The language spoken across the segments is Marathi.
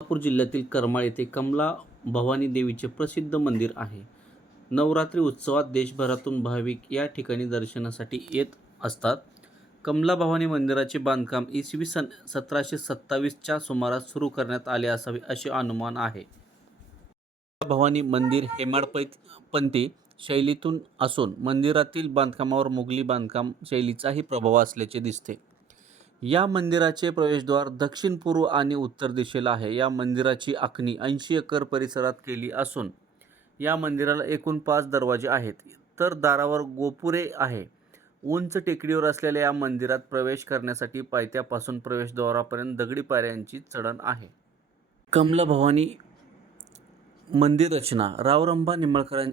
तुळजापूर जिल्ह्यातील करमाळ येथे कमला भवानी देवीचे प्रसिद्ध मंदिर आहे. नवरात्री उत्सवात देशभरातून भाविक या ठिकाणी दर्शनासाठी येत असतात. कमला भवानी मंदिराचे बांधकाम इसवी सन सतराशे सत्तावीसच्या सुमारास सुरू करण्यात आले असावे असे अनुमान आहे. भवानी मंदिर हेमाडपंथी शैलीतून असून मंदिरातील बांधकामावर मुघली बांधकाम शैलीचाही प्रभाव असल्याचे दिसते. या मंदिराचे प्रवेशद्वार दक्षिण पूर्व आणि उत्तर दिशेला आहे. या मंदिराची आखणी ऐंशी एकर परिसरात केली असून या मंदिराला एकूण पाच दरवाजे आहेत. तर दारावर गोपुरे आहे. उंच टेकडीवर असलेल्या या मंदिरात प्रवेश करण्यासाठी पायथ्यापासून प्रवेशद्वारापर्यंत दगडी पायऱ्यांची चढण आहे. कमला भवानी मंदिर रचना रावरंभा निंबाळकर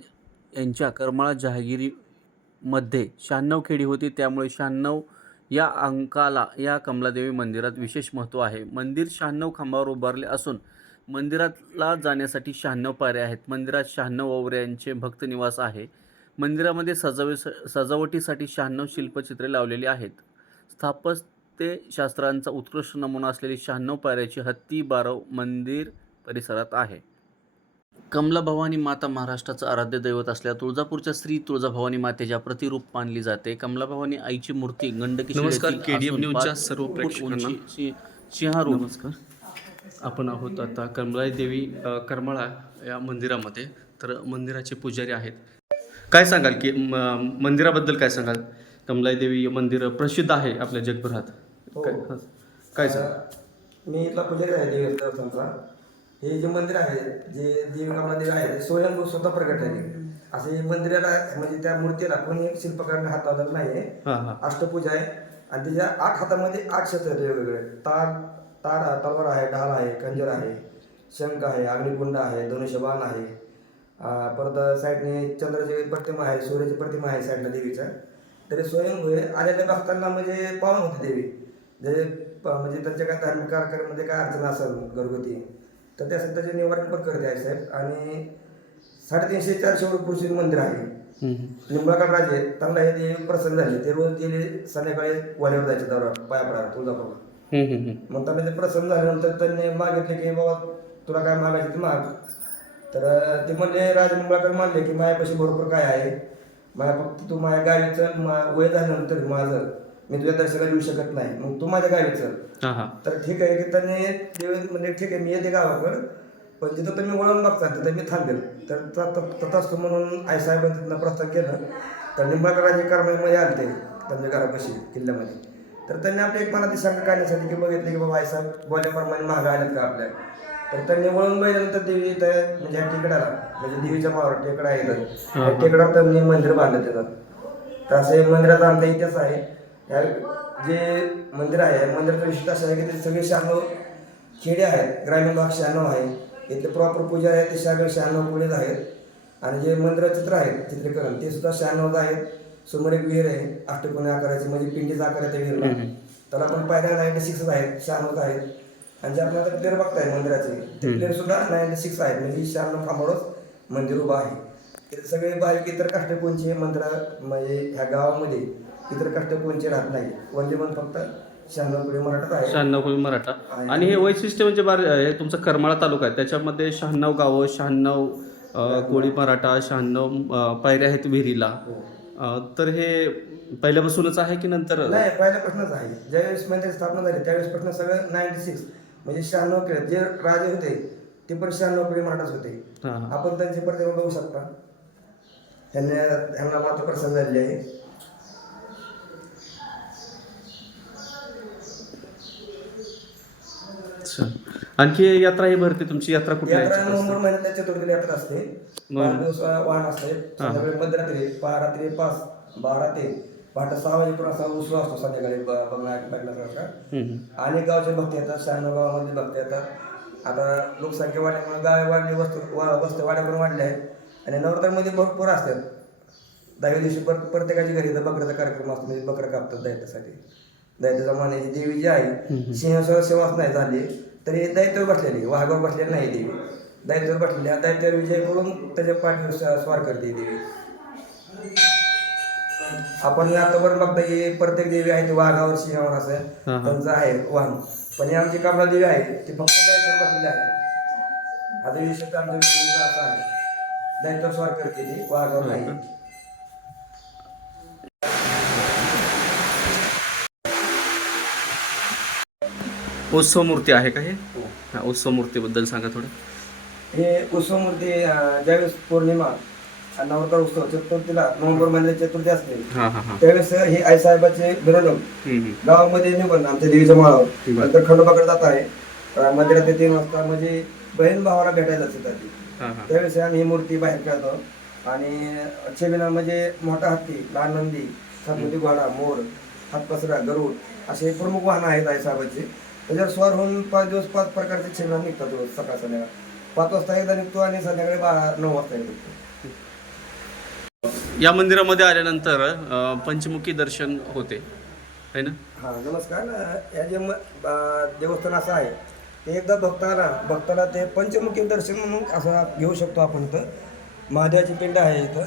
यांच्या करमाळा जहागिरीमध्ये शहाण्णव खेडी होती. त्यामुळे शहाण्णव या अंकाला या कमलादेवी मंदिरात विशेष महत्त्व आहे. मंदिर शहाण्णव खांबावर उभारले असून मंदिराला जाण्यासाठी शहाण्णव पायऱ्या आहेत. मंदिरात शहाण्णव ओवऱ्यांचे भक्त निवास आहे. मंदिरामध्ये सजावे सजावटीसाठी शहाण्णव शिल्पचित्रे लावलेली आहेत. स्थापत्यशास्त्रांचा उत्कृष्ट नमुना असलेली शहाण्णव पायऱ्याची हत्ती बारव मंदिर परिसरात आहे. कमला भवानी माता महाराष्ट्राचं आराध्य दैवत असल्या तुळजापूरच्या श्री तुळजाभवानी मातेच्या प्रतिरूप मानली जाते. कमला भवानी आईची मूर्ती गंडकी सिंहारूप नमस्कार. आपण आहोत आता करमळाई देवी करमाळा या मंदिरामध्ये. तर मंदिराचे पुजारी आहेत. काय सांगाल की मंदिराबद्दल काय सांगाल? कमलाई देवी मंदिर प्रसिद्ध आहे आपल्या जगभरात. हो. काय. काय सांगाल? मी इथला पुजारी आहे देवस्थानचा हे जे मंदिर आहे जे देवी मंदिर आहे ते स्वयंभू स्वतः प्रकट झाले. असे हे मंदिराला म्हणजे त्या मूर्तीला कोणी शिल्पकाराने हात लावलेला नाही हां हां. अष्टपूजा आहे. आणि त्याच्या आठ हातामध्ये आठ क्षेत्र आहेत वेगवेगळे. तार तार तलवार आहे ढाल आहे कंजर आहे शंख आहे अग्निकुंड आहे धनुष्यबाण आहे. अं, परत साईडने चंद्राची प्रतिमा आहे सूर्याची प्रतिमा आहे साईडला देवीच्या तरी स्वयंभू आहे आलेल्या भक्तांना म्हणजे पावन होते देवी. जे म्हणजे त्यांच्या काय धार्मिक कार्यक्रमामध्ये काय अडचण असेल घरगुती तर त्यासाठी त्याचे निवारण पण करते आहे साहेब. आणि साडेतीनशे चारशे पुरुष मंदिर आहे. निंबाळकर राजे त्यांना हे देवी प्रसन्न झाले. ते रोज गेले संध्याकाळी वाड्यावर जायचे दौरा पाया पडायला तुळजापूरला. मग त्यांना ते प्रसन्न झाल्यानंतर त्यांनी मागितले की बाबा तुला काय मागायचं ते माग. तर ते म्हणले राजे निंबाळकर मानले की माझ्यापाशी भरपूर काय आहे. माझ्या फक्त तू माझ्या गावी चल मा- वय झाल्यानंतर माझं मी तुझ्या दर्शनाला येऊ शकत नाही. मग तू माझ्या गावी चल. हां हां. तर ठीक आहे की त्यांनी देव म्हणजे ठीक आहे मी येते गावाकडं. पण तिथं तुम्ही वळून बघता तिथं मी थांबेल. तर त- त- तथास्तु म्हणून आई साहेबांनी तिथनं प्रस्थान केलं. तर निंबाळकरांचे कर्मामध्ये आले ते त्यांच्या घरापाशी किल्ल्यामध्ये. तर त्यांनी आपल्या एक मनात शंका काढण्यासाठी की बघितले की बाबा आई साहेब बोलल्याप्रमाणे महाग आलेत का आपल्या? तर त्यांनी वळून बघितल्यानंतर देवी इथं म्हणजे ह्या टेकडाला म्हणजे देवीच्या मावर टेकडा आहे टेकडावर त्यांनी मंदिर बांधलं तिथं. तर असे मंदिराचा आमचा इतिहास आहे. या जे मंदिर आहे मंदिराचं विशिष्ट असं आहे की ते सगळे शहाण्णव खेडे आहेत ग्रामीण भाग शहाण्णव आहे. इथले प्रॉपर पूजा आहे ते सगळे शहाण्णव पुढेच आहेत. आणि जे मंदिर चित्र आहेत चित्रीकरण ते सुद्धा शहाण्णवच आहेत समोर एक विहीर आहे अष्टकोनी आकाराची म्हणजे पिंडीचा आकार आहे त्या विहीरला. त्याला पण पायऱ्या नाईन्टी सिक्स आहेत शहाण्णवच आहेत. आणि जे आपण आता प्लेअर बघताय मंदिराचे ते प्लेअर सुद्धा नाईन्टी सिक्स आहेत. म्हणजे शहाण्णव खांबावरच मंदिर उभं आहे. ते सगळे भाविक इतर काष्टकोणचे मंदिरा म्हणजे ह्या गावामध्ये इतर काष्टकोणचे राहत नाही. वंदे मन फक्त शहाण्णव पुढे मराठात आहे. शहाण्णव कोळी मराठा. आणि हे वैशिष्ट्य म्हणजे बार हे तुमचा करमाळा तालुका आहे. त्याच्यामध्ये शहाण्णव गावं शहाण्णव अ, कोळी मराठा शहाण्णव अ, पायऱ्या आहेत विहिरीला. अ, तर हे पहिल्यापासूनच आहे की नंतर? नाही पहिल्यापासूनच आहे. ज्यावेळेस मंदिर स्थापना झाली त्यावेळेसपासून सगळं नाईन्टी सिक्स म्हणजे शहाण्णव खेळ जे राजे होते ते पण शहाण्णव पिढी मराठाच होते. हां. हां आपण त्यांची प्रतिमा बघू शकता. ह्यांना ह्यांना मात्र प्रसन्न झालेली आहे. अच्छा. आणखी यात्रा ही भरते तुमची? यात्रा कुठल्या यात्रा याच्यात असते? नोव्हेंबर महिन्यात चतुर्थीला यात्रा असते. पाच दिवस वाहन असते. संध्याकाळी मध्यरात्री पा रात्री पाच बारा ते पहाटे सहा वाजेपर्यंत असा उसवा असतो संध्याकाळी ब- बघण्या बघण्यासारखा हम्म, हम्म. अनेक गावचे भक्त येतात शहाण्णव गावामधले भक्त येतात. आता लोकसंख्या वाढल्यामुळे गावे वाढली वस्तू वा वस्ती वाड्या पण वाढल्या आहेत. आणि नवरात्रमध्ये भरपूर असतात. दहाव्या दिवशी पर प्रत्येकाच्या घरी इथं बकऱ्याचा कार्यक्रम असतो म्हणजे बकरं कापतात दैत्यासाठी दैत्याचा माने ही देवी जी आहे सिंहासवर सेवाच नाही झाली तरी दैत्यावर बसलेली वाघावर बसलेली नाही देवी दैत्यावर बसलेली आणि दैत्यावर विजय करून त्याच्या पाठीवर स्वार करते ही देवी आपण आतापर्यंत बघता की प्रत्येक देवी आहे ती वाघावर सिंहावर असं. हा, हा. त्यांचं आहे वाहन. पण ही आमची कमला देवी आहे ती फक्त दैत्यावर बसलेली आहे. आता विशेष आमच्या असं आहे. दैत्य स्वार करते ती वाघावर नाही. उत्सव मूर्ती आहे का हे? हा. उत्सव मूर्तीबद्दल सांगा थोडं. हे उत्सव मूर्ती अं, ज्यावेळेस पौर्णिमा आणि नवरात्र उत्सव चतुर्थीला नोव्हेंबर महिन्यात चतुर्थी असते हां हां हां. त्यावेळेस हे आईसाहेबाचे मिरवणूक हम्म, हम्म. गावामध्ये निघून आमच्या देवीच्या माळावर बरं. नंतर खंडोबाकडे जात आहे. अं, मंदिरात ते तीन वाजता म्हणजे बहीण भावाला भेटायला जाते ती हां हां. त्यावेळेस आम्ही ही मूर्ती बाहेर काढतो. आणि छबिना म्हणजे मोठा हत्ती लहान नंदी सातमती घोडा मोर हातपसरा गरुड असे प्रमुख वाहनं आहेत आईसाहेबाचे त्याच्यावर स्वार होऊन पाच दिवस पाच प्रकारचे छबिना निघतात रोज सकाळ संध्याकाळ. पाच वाजता एकदा निघतो आणि संध्याकाळी बारा नऊ वाजता निघतो. या मंदिरामध्ये आल्यानंतर अं, पंचमुखी दर्शन होते है ना? हा नमस्कार. अं, या जे म- अं, देवस्थान असं आहे ते एकदा भक्ताला भक्ताला ते पंचमुखी दर्शन म्हणून असं घेऊ शकतो आपण इथं. महादेवाची पिंड आहे इथं.